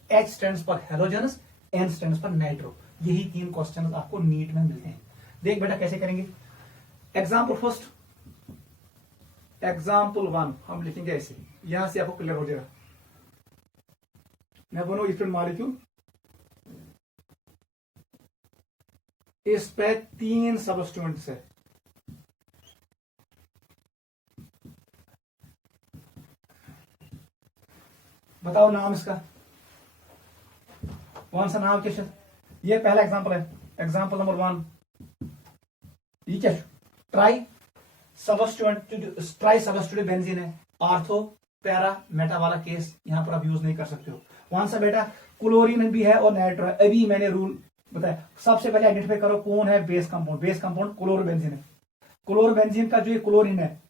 H stands for हेलोजनस, N stands for nitro. यही 3 क्वेश्चन आपको नीट में मिलते हैं. देख बेटा कैसे करेंगे. एग्जाम्पल फर्स्ट, एग्जाम्पल 1 हम लिखेंगे ऐसे. यहां से आपको क्लियर हो जाएगा. मैं बोलो स्टूडेंट मॉलिक्यूल, इस पे 3 सबस्टिट्यूएंट्स है. बताओ नाम इसका, कौन सा नाम क्या? ये पहला एग्जांपल है. एग्जांपल नंबर 1, ये क्या? ट्राई सबस्टिट्यूएंट बेंजीन है. आर्थो पैरा मेटा वाला केस यहां पर आप यूज नहीं कर सकते हो. कौन सा बेटा? क्लोरीन भी है और नाइट्रो है. अभी मैंने रूल बताया. सबसे पहले आइडेंटिफाई करो कौन है base compound. Base compound chlorobenzene है. क्लोरोबेंजीन का जो ये क्लोरीन है,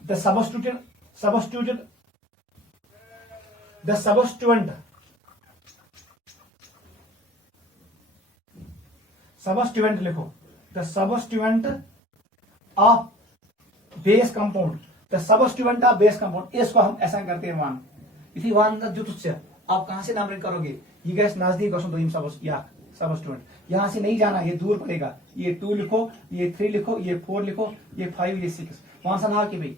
द सबस्टिट्यूएंट लिखो. The substituent of base compound, the substituent of base compound, इसको हम ऐसा करते हैं 1. इसी 1 का जो तुझसे आप कहां से नामकरण करोगे? ये गैस नजदीक सबस्टिट्यूएंट. यहां से नहीं जाना, ये दूर पड़ेगा. ये 2 लिखो, ये 3 लिखो, ये 4 लिखो, ये 5, ये 6. कौन सा नाम की भाई?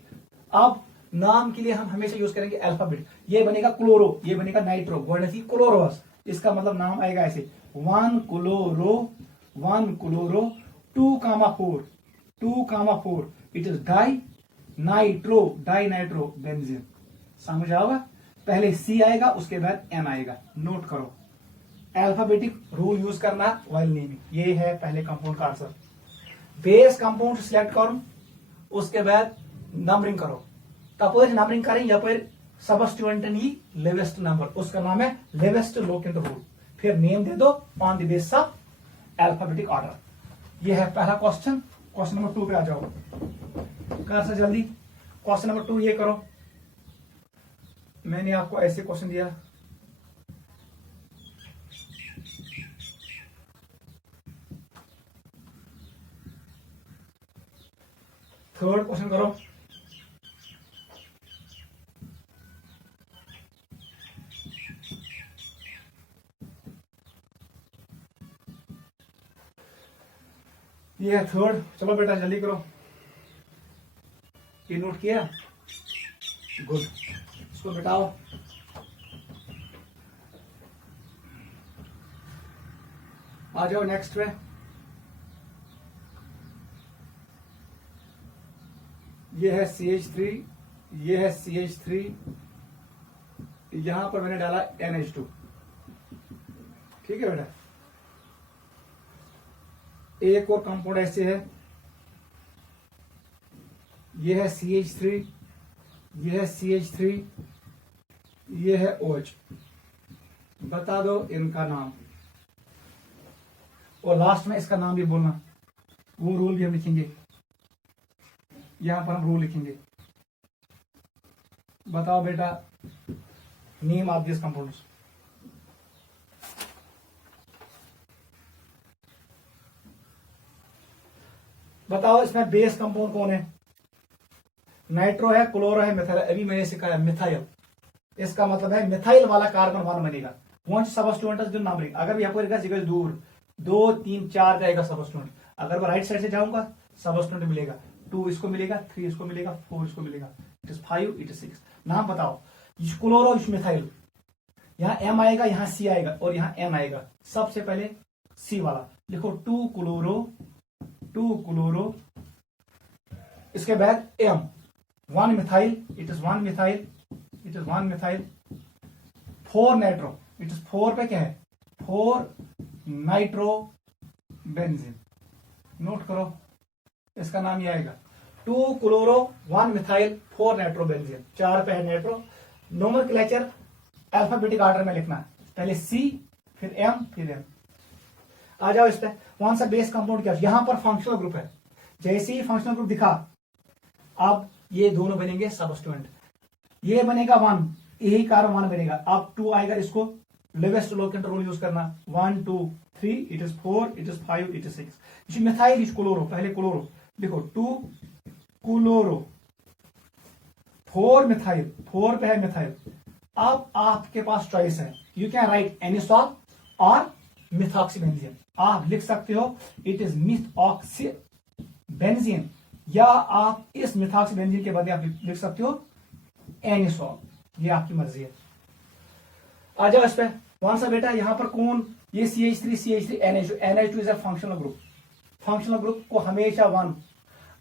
अब नाम के लिए हम हमेशा यूज करेंगे अल्फाबेट. ये बनेगा क्लोरो, ये बनेगा नाइट्रो, गोल्डन क्लोरोस. इसका मतलब नाम आएगा ऐसे 1 chloro 2, 4. 2,4 it is di nitro benzene. समझ आओगा? पहले सी आएगा, उसके बाद एन आएगा। नोट करो, अल्फाबेटिक रूल यूज करना व्हाइल नेमिंग। ये है पहले कंपाउंड का आंसर। बेस कंपाउंड सिलेक्ट करो, उसके बाद नंबरिंग करो। तप नंबरिंग करें यपर सबस्टिट्यूएंट नी लेवेस्ट नंबर, उसका नाम है लेवेस्ट लोकेंट रूल। फिर नेम दे दो on the basis of alphabetic order. ये है पहला क्वेश्चन। क्वेश्चन नंबर 2 पे आ जाओ, कर से जल्दी। क्वेश्चन नंबर 2 ये करो। मैंने आपको ऐसे क्वेश्चन दिया, थर्ड क्वेश्चन करो। ये है थर्ड। चलो बेटा जल्दी करो। ये नोट किया? गुड, इसको मिटाओ। आ जाओ नेक्स्ट पे। ये है CH3, ये है CH3, यहां पर मैंने डाला NH2। ठीक है बेटा। एक और कंपाउंड ऐसे है, ये है CH3, ये है CH3, ये है OH। बता दो इनका नाम, और लास्ट में इसका नाम भी बोलना। वो रूल भी हम लिखेंगे, यहां पर हम रूल लिखेंगे। बताओ बेटा नेम ऑफ दिस कंपाउंड्स। बताओ इसमें बेस कंपाउंड कौन है? नाइट्रो है, क्लोरो है, मिथाइल। अभी मैंने सिखाया मिथाइल। इसका मतलब है मिथाइल वाला कार्बन 1 बनेगा। वन सबस्टिट्यूएंट जो नंबरिंग, अगर यहाँ पर दूर 2, 3, 4 जाएगा सबस्टिट्यूएंट। अगर मैं राइट साइड से जाऊंगा सबस्टिट्यूएंट मिलेगा 2 इसको मिलेगा, 3 इसको मिलेगा, 4 इसको मिलेगा, इट इज 5, इट इज 6। नाम बताओ। क्लोरो मिथाइल, यहाँ M आएगा, यहाँ C आएगा, और यहाँ N आएगा। सबसे पहले C वाला लिखो, 2 क्लोरो, इसके बाद M 1 methyl, it is 1 methyl, it is 1 methyl. 4 nitro, it is 4 पे क्या है? 4 नाइट्रो बेंजीन। नोट करो, इसका नाम ये आएगा 2 क्लोरो 1 मिथाइल 4 नाइट्रो बेंजीन। 4 पे है नाइट्रो। नोमेनक्लेचर अल्फाबेटिक ऑर्डर में लिखना, पहले C, फिर M, फिर N। आ जाओ इस पे। कौन सा बेस कंपाउंड क्या? यहां पर फंक्शनल ग्रुप है। जैसे ही फंक्शनल ग्रुप दिखा, अब ये दोनों बनेंगे सबस्टिट्यूएंट। ये बनेगा 1, यही कार्बन 1 बनेगा। अब 2 आएगा, इसको लेवेस्ट लोकेंट रूल यूज करना। 1, 2, 3, it is 4, it is 5, it is 6। Methyl is chloro, पहले क्लोरो देखो, 2 क्लोरो 4 मिथाइल, 4 पे है मिथाइल। अब आपके पास चॉइस है, यू कैन राइट एनिसॉल और मिथॉक्सीबेंजीन। आप लिख सकते हो इट इज मिथॉक्सीबेंजीन, या आप इस मिथॉक्सीबेंजीन के बदले आप लिख सकते हो एनिसॉल। ये आपकी मर्जी है। आ जाओ इस पे। कौन सा बेटा यहां पर कौन? ये CH3 NH2 is a functional group. Functional group को हमेशा 1।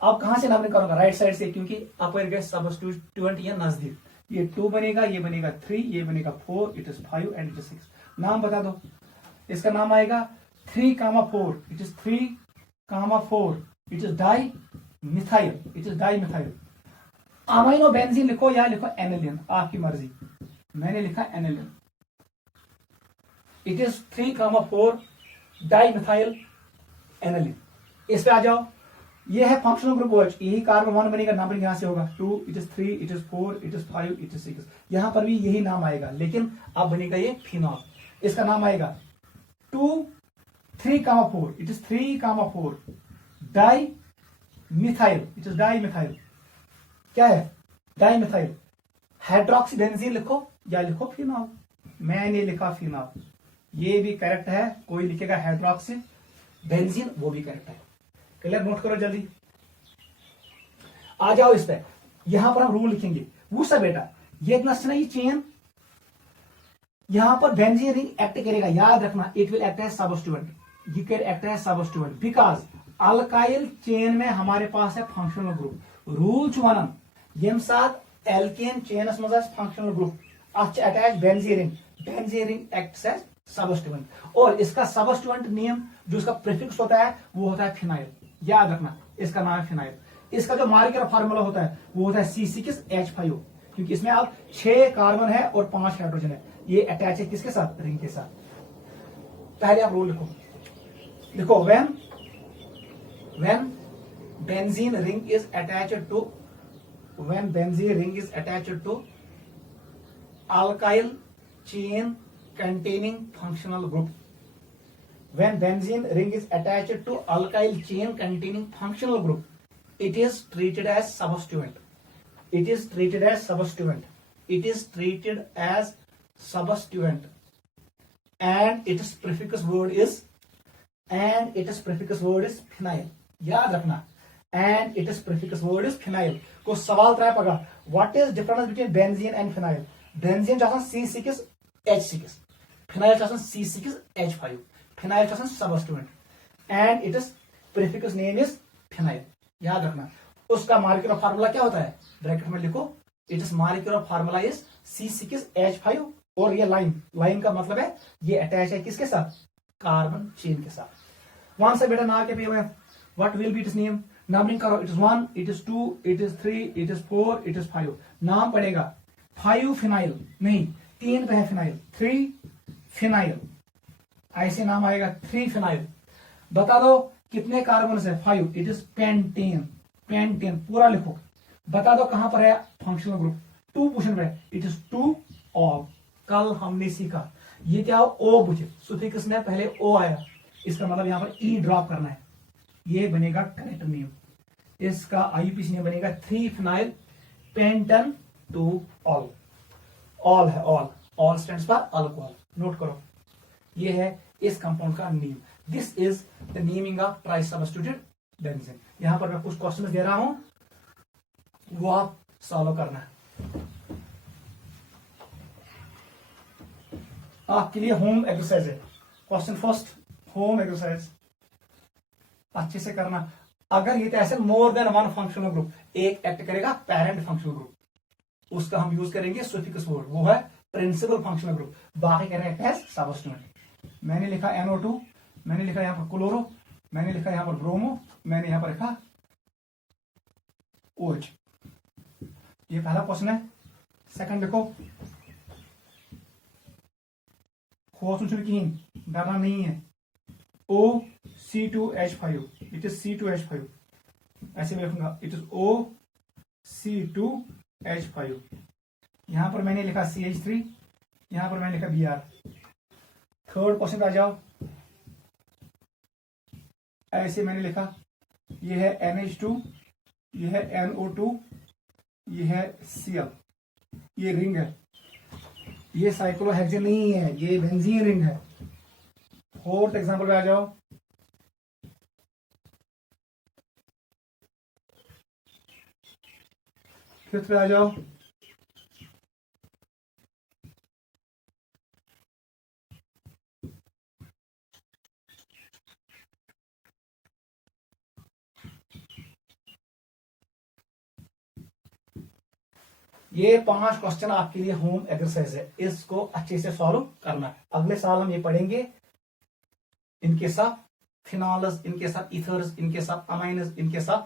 अब कहां से नंबरिंग करूंगा? राइट साइड से, क्योंकि अपर गए सबस्टिट्यूएंट या नजदीक। ये 2 बनेगा, ये बनेगा 3, ये बनेगा 4, it is 5 and it is 6। नाम बता दो। इसका नाम आएगा 3,4, it is 3,4, it is di methyl, it is di methyl. Amino benzene लिखो या लिखो एनिलीन, आपकी मर्जी। मैंने लिखा aniline. It is 3,4 di methyl aniline. इस पे आ जाओ। ये है फंक्शनल ग्रुप OH, यही कार्बन 1 बनेगा। नंबरिंग यहां से होगा 2, it is 3, it is 4, it is 5, it is 6। यहां पर भी यही नाम आएगा, लेकिन अब बनेगा ये फिनॉल। इसका नाम आएगा 3,4, it is 3,4 di methyl, it is di methyl. क्या है? Di methyl. हाइड्रोक्सीबेंजीन लिखो या लिखो फिनॉल। मैंने लिखा फिनॉल, ये भी करेक्ट है। कोई लिखेगा हाइड्रोक्सी बेंजीन, वो भी करेक्ट है। क्लियर? नोट करो जल्दी। आ जाओ इस पे। यहां पर हम रूल लिखेंगे। वो सब बेटा ये इतना नहीं चेन, यहां पर बेंजीन रिंग एक्ट करेगा, याद रखना। It will act as substituent, you can act as substituent because alkyl chain में हमारे पास है फंक्शनल ग्रुप रूल वन यम साथ एल्केन चेनस मज functional group attach benzene ring acts as substituent और इसका सबस्टिट्यूएंट नेम जो इसका प्रीफिक्स होता है वो होता है फिनाइल। याद रखना इसका नाम है फिनाइल। इसका जो मार्कर फार्मूला होता है वो होता है C6H5 क्योंकि इसमें अब 6 कार्बन है और 5 हाइड्रोजन है। ये अटैच है किसके साथ? रिंग के साथ। पहले आप रूल लिखो when benzene ring is attached to alkyl chain containing functional group. When benzene ring is attached to alkyl chain containing functional group, it is treated as substituent. It is treated as substituent. And its prefix word is phenyl. याद रखना and its prefix word is phenyl. को सवाल तय पगा what is difference between benzene and phenyl? Benzene जासान C6H6, phenyl जासान C6H5. phenyl जासान substituent and its prefix name is phenyl. याद रखना उसका marker formula क्या होता है? ब्रैकेट में लिखो it's marker formula is C6H5 और ये लाइन का मतलब है ये अटैच है किसके साथ? कार्बन चेन के साथ। वन से बेटा ना के पे what will be its name? Numbering करो। It is 1, it is 2, it is 3, it is 4, it is 5। नाम पड़ेगा 5 फिनाइल नहीं 3 पे है फिनाइल 3 फिनाइल ऐसे नाम आएगा 3 फिनाइल। बता दो कितने कार्बन है? 5। इट इज पेंटेन पूरा लिखो। बता दो कहां पर है फंक्शनल ग्रुप? 2 पोजीशन पे। It is 2 all. कल हमने सीखा ये क्या ओ पूछे सुफिक्स में पहले ओ आया इसका मतलब यहां पर ई ड्रॉप करना है। ये बनेगा करेक्ट नेम। इसका आईयूपीसी नेम बनेगा 3 फिनाइल पेंटन 2 ऑल। ऑल है all stands for alcohol. Note करो ये है इस कंपाउंड का name. This is the naming of tri substituted benzene. यहां पर मैं कुछ क्वेश्चन दे रहा हूं वो आप सॉल्व करना है। आपके लिए होम एक्सरसाइज है। क्वेश्चन फर्स्ट होम एक्सरसाइज अच्छे से करना। अगर ये ऐसे more than one functional group एक एक्ट करेगा पेरेंट फंक्शनल ग्रुप उसका हम यूज करेंगे सुफिक्स वर्ड वो है प्रिंसिपल फंक्शनल ग्रुप। बाकी करेंगे सबस्टिट्यूएंट। मैंने लिखा NO2, मैंने लिखा यहां पर क्लोरो, मैंने लिखा यहां पर ब्रोमो, मैंने यहां पर लिखा OH। ये पहला क्वेश्चन है। सेकंड देखो कहीं डरना नहीं है। OC2H5 इट इज C2H5 ऐसे मैं लिखूंगा इट इज OC2H5। यहां पर मैंने लिखा CH3, यहां पर मैंने लिखा Br। थर्ड क्वेश्चन आ जाओ। ऐसे मैंने लिखा ये है NH2, ये है NO2, ये है Cl। ये रिंग है ये साइक्लोहेक्सेन नहीं है ये बेंजीन रिंग है। फोर्थ एग्जांपल पे आ जाओ। फिफ्थ पे आ जाओ। ये 5 क्वेश्चन आपके लिए होम एक्सरसाइज है। इसको अच्छे से सॉल्व करना है। अगले साल हम ये पढ़ेंगे इनके साथ फिनॉल्स, इनके साथ इथर्स, इनके साथ अमाइन्स, इनके साथ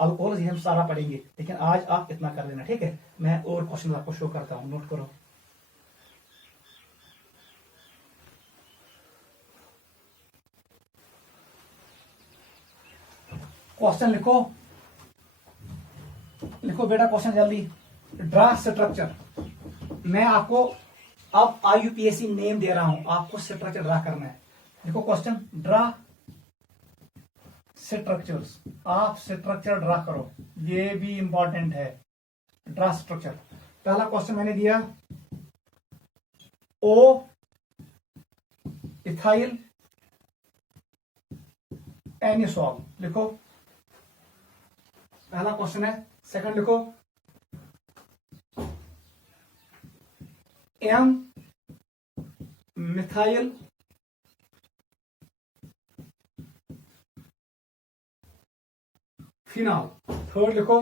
अल्कोहल्स, ये हम सारा पढ़ेंगे। लेकिन आज आप इतना कर लेना ठीक है। मैं और क्वेश्चन आपको शो करता हूं नोट करो। क्वेश्चन लिखो बेटा क्वेश्चन जल्दी। Draw structure. मैं आपको अब IUPAC नेम दे रहा हूं आपको स्ट्रक्चर ड्रा करना है। देखो क्वेश्चन ड्रा स्ट्रक्चर्स। आप स्ट्रक्चर ड्रा करो ये भी इंपॉर्टेंट है। Draw structure. पहला क्वेश्चन मैंने दिया O इथाइल एनिसॉल। लिखो पहला क्वेश्चन है। सेकंड लिखो M मिथाइल फिनॉल। थर्ड लिखो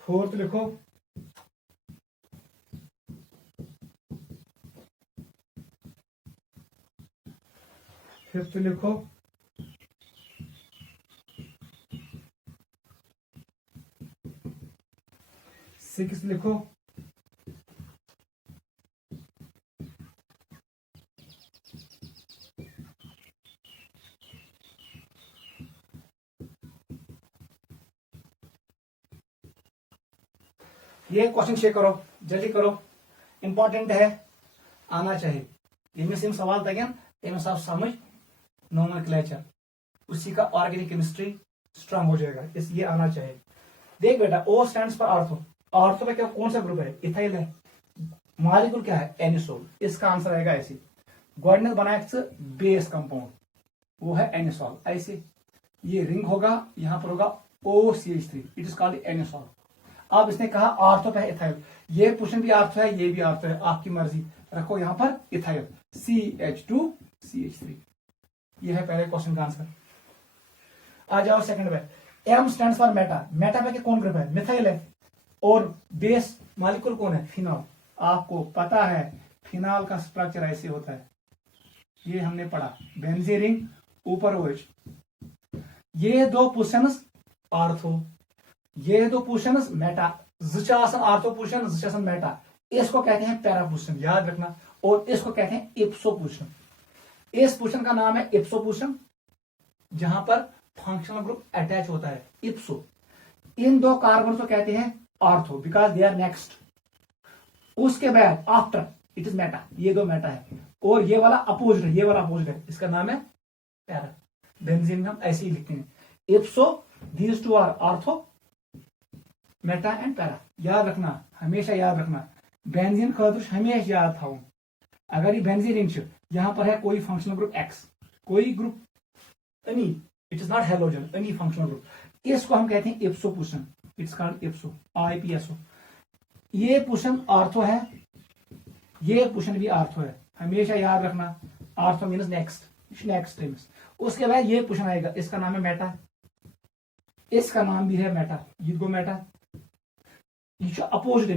फोर्थ लिखो फिफ्थ लिखो सिक्स लिखो ये क्वेश्चन चेक करो, जल्दी करो, इंपॉर्टेंट है, आना चाहिए। यमिस यम सवाल तगन तमिस आप समझ नोमेनक्लेचर, उसी का ऑर्गेनिक केमिस्ट्री स्ट्रांग हो जाएगा, इस ये आना चाहिए। देख बेटा, ओ स्टैंड्स फॉर आर्थो। आर्थो में क्या कौन सा ग्रुप है? इथाइल है। मॉलिक्यूल क्या है? एनिसोल। इसका आंसर आएगा ऐसे, गोल्डन बनाया बेस कंपाउंड, वो है एनिसोल। ऐसे ये रिंग होगा, यहां पर होगा OCH3, it is called anisole. अब इसने कहा आर्थो पे है इथाइल, ये पोर्शन भी आर्थो है, ये भी आर्थो है, आपकी मर्जी, रखो यहां पर इथाइल CH2CH3। ये है पहले क्वेश्चन का आंसर। आ जाओ सेकंड पे, M stands for Meta. Meta पे कौन ग्रुप है? मिथाइल है। और बेस मॉलिक्यूल कौन है? फिनॉल। आपको पता है फिनॉल का स्ट्रक्चर ऐसे होता है, ये हमने पढ़ा, बेंजीन रिंग, ऊपर OH। ये दो पोर्शंस आर्थो, ये दो portions Meta. Ortho portion, Meta. इसको कहते हैं पैरा पोर्शन, याद रखना। और इसको कहते हैं इप्सो पोर्शन। इस पोर्शन का नाम है इप्सो पोर्शन, जहां पर फंक्शनल ग्रुप अटैच होता है, इप्सो। इन दो कार्बन को कहते हैं ortho, because they are next. उसके बाद आफ्टर इट इज मेटा, ये दो मेटा है। और ये वाला अपोजिट है, ये वाला अपोजिट है, इसका नाम है पैरा। बेंजीन में हम ऐसे ही लिखते हैं, ipso, these two are ortho, meta and para. याद रखना, हमेशा याद रखना, बेंजीन खतर हमेशा याद था। अगर ये बेंजीन रिंग, यहां पर है कोई फंक्शनल ग्रुप X, कोई ग्रुप अनी, इट इज नॉट हेलोजन, अनी फंक्शनल ग्रुप, इसको हम कहते हैं इप्सो पोर्शन, इट्स कॉल्ड इप्सो, IPSO। ये पोर्शन आर्थो है, ये पोर्शन भी आर्थो है, हमेशा याद रखना। Ortho means next. उसके बाद ये पोर्शन आएगा, इसका नाम है मेटा, इसका नाम भी है मेटा, ये दो मेटा। ये अपोजिट है,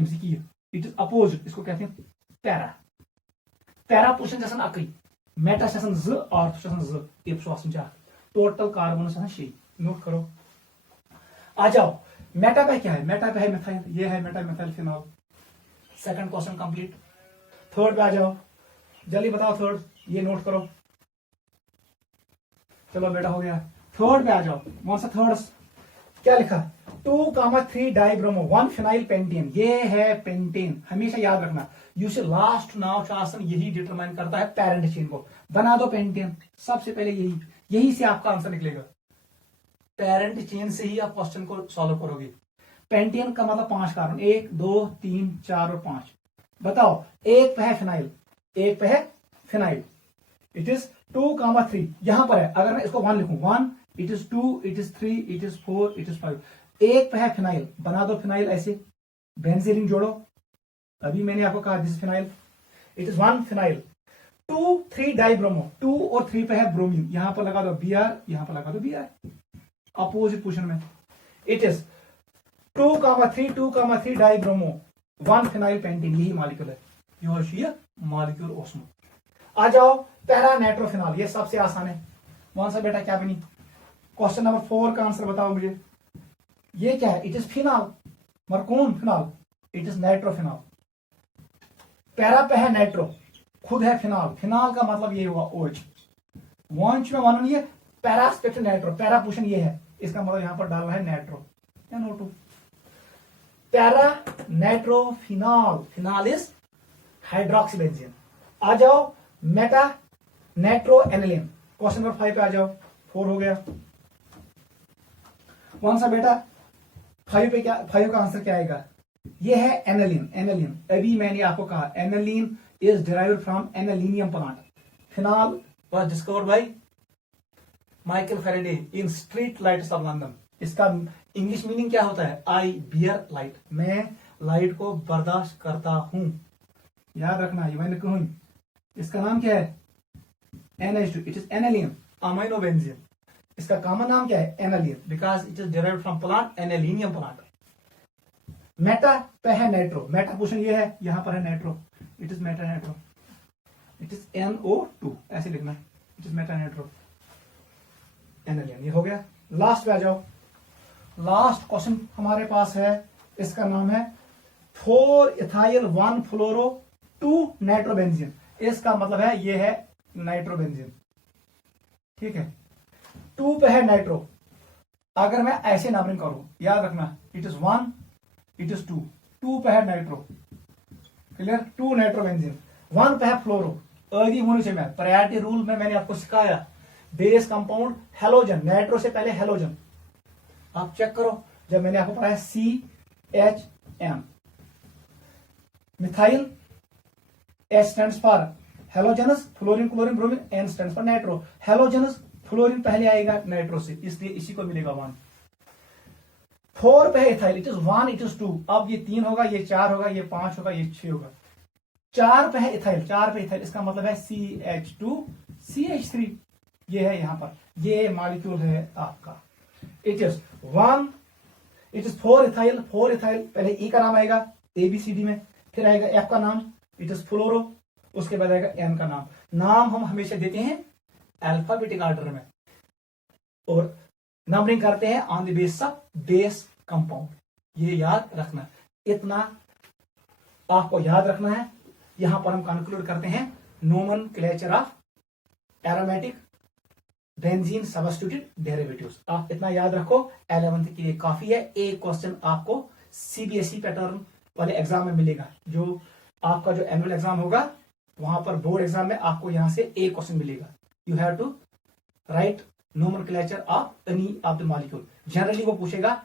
इट इज अपोजिट, इसको कहते हैं पैरा। पैरा पोर्शन जैसा अकई, मेटा ज, आर्थो ज, इप्सो टोटल कार्बन 6। नोट करो। आ जाओ, मेटा पे क्या है? मेटा पे है मिथाइल, ये है Meta methyl phenol. Second question complete. Third पे आ जाओ, जल्दी बताओ थर्ड, ये नोट करो। चलो बेटा, हो गया। थर्ड पे आ जाओ, कौन सा थर्ड? क्या लिखा? 2,3 डाइब्रोमो 1 फिनाइल पेंटेन। ये है पेंटेन, हमेशा याद रखना। यूसे लास्ट नाव शासन यही डिटरमाइन करता है पेरेंट चेन को। बना दो पेंटेन, सबसे पहले यही से आपका आंसर निकलेगा। पेरेंट चेन से ही आप क्वेश्चन को सॉल्व करोगे। पेंटेन का मतलब 5 कार्बन, 1 2 3 4 और 5। बताओ, एक पे है फिनाइल, एक पे है फिनाइल, इट इज 2,3। यहां पर है, अगर मैं इसको 1 लिखूं, 1, it is 2, it is 3, it is 4, it is 5। एक पे है फिनाइल, बना दो फिनाइल ऐसे, बेंजीन रिंग जोड़ो। अभी मैंने आपको कहा this phenyl, it is 1 phenyl. 2 3 dibromo, 2 और 3 पे है ब्रोमीन, यहां पर लगा दो Br, यहां पर लगा दो Br, अपोजिट पोजीशन में। It is 2,3 dibromo 1 phenyl pentane, यही मॉलिक्यूल है, ये मॉलिक्यूल ओस्मो। आ जाओ, पैरा नाइट्रोफिनॉल, ये सबसे आसान है। कौन सा बेटा, क्या बनी? क्वेश्चन नंबर 4 का आंसर बताओ मुझे। ये क्या है? इट इज फिनॉल, मगर कौन phenol? It is nitrophenol. Para पे है नाइट्रो, खुद है फिनॉल, फिनॉल का मतलब ये हुआ OH। वंश में वन ये para spectrum nitro, para portion ये है, इसका मतलब यहां पर डालना है नाइट्रो या NO2। Para nitrophenol, phenol is hydroxy benzene. आ जाओ, meta nitro aniline. Question number 5 पे आ जाओ, 4 हो गया। कौन सा बेटा? 5 पे क्या, 5 का आंसर क्या आएगा? ये है एनिलीन। एनिलीन अभी मैंने आपको कहा, aniline is derived from anilinium plant. Phenol was discovered by Michael Faraday in street lights off London. इसका इंग्लिश मीनिंग क्या होता है? आई बियर लाइट, मैं लाइट को बर्दाश्त करता हूं। याद रखना, ये मैंने कहूं। इसका नाम क्या है? NH2, it is aniline amino benzene. इसका कॉमन नाम क्या है? Aniline, because it is derived from plant anilinium plant. Meta पे है नाइट्रो, मेटा पोर्शन ये है, यहां पर है nitro, it is Meta nitro, it is NO2, ऐसे लिखना, इट इज मेटा नाइट्रो एनालियन। ये हो गया। लास्ट पे आ जाओ। लास्ट क्वेश्चन हमारे पास है, इसका नाम है 4 इथाइल 1 फ्लोरो 2 नाइट्रोबेंजीन। इसका मतलब है ये है नाइट्रोबेंजीन, ठीक है। 2 पे है नाइट्रो। अगर मैं ऐसे नंबरिंग करूं, याद रखना, इट इज 1, इट इज 2 पे है नाइट्रो, क्लियर, 2 नाइट्रोबेंजीन। 1 पे है फ्लोरो। आदि होने से मैं प्रायोरिटी रूल में मैंने आपको सिखाया, बेस कंपाउंड हेलोजन, नाइट्रो से पहले हेलोजन। आप चेक करो, जब मैंने आपको पढ़ाया CHM, methyl, H stands for halogens, fluorine chlorine bromine, N stands for nitro. Halogens fluorine पहले आएगा नाइट्रो से, इसलिए इसी को मिलेगा 1। 4 पे है ethyl, it is 1, it is 2। अब ये 3 होगा, ये 4 होगा, ये 5 होगा, ये 6 होगा। 4 पे है इथाइल, 4 पे इथाइल, इसका मतलब है CH2 CH3, ये है यहां पर, ये मॉलिक्यूल है आपका। It is 1, it is 4 ethyl, 4 ethyl, पहले E का नाम आएगा ABCD में, फिर आएगा F का नाम, इट इज फ्लोरो, उसके बाद आएगा N का नाम। नाम हम हमेशा देते हैं अल्फाबेटिक ऑर्डर में, और नंबरिंग करते हैं on the base of base compound. ये याद रखना, इतना आपको याद रखना है। यहां पर हम कंक्लूड करते हैं nomenclature of aromatic benzene substituted derivatives. आप इतना याद रखो, 11th के लिए काफी है। एक क्वेश्चन आपको CBSE पैटर्न वाले एग्जाम में मिलेगा, जो आपका जो एनुअल एग्जाम होगा, वहां पर बोर्ड एग्जाम में आपको यहां से एक क्वेश्चन मिलेगा। You have to write nomenclature of any of the molecule. Generally वो पूछेगा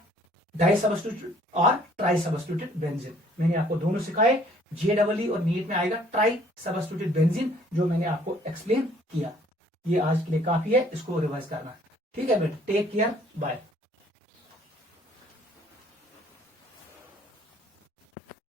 डाई सब्स्टिट्यूटेड और ट्राई सब्स्टिट्यूटेड बेंजीन। मैंने आपको दोनों सिखाए, JEE और नीट में आएगा ट्राई सब्स्टिट्यूटेड बेंजीन, जो मैंने आपको एक्सप्लेन किया। ये आज के लिए काफी है, इसको रिवाइज करना, ठीक है बेटा। Take care, bye.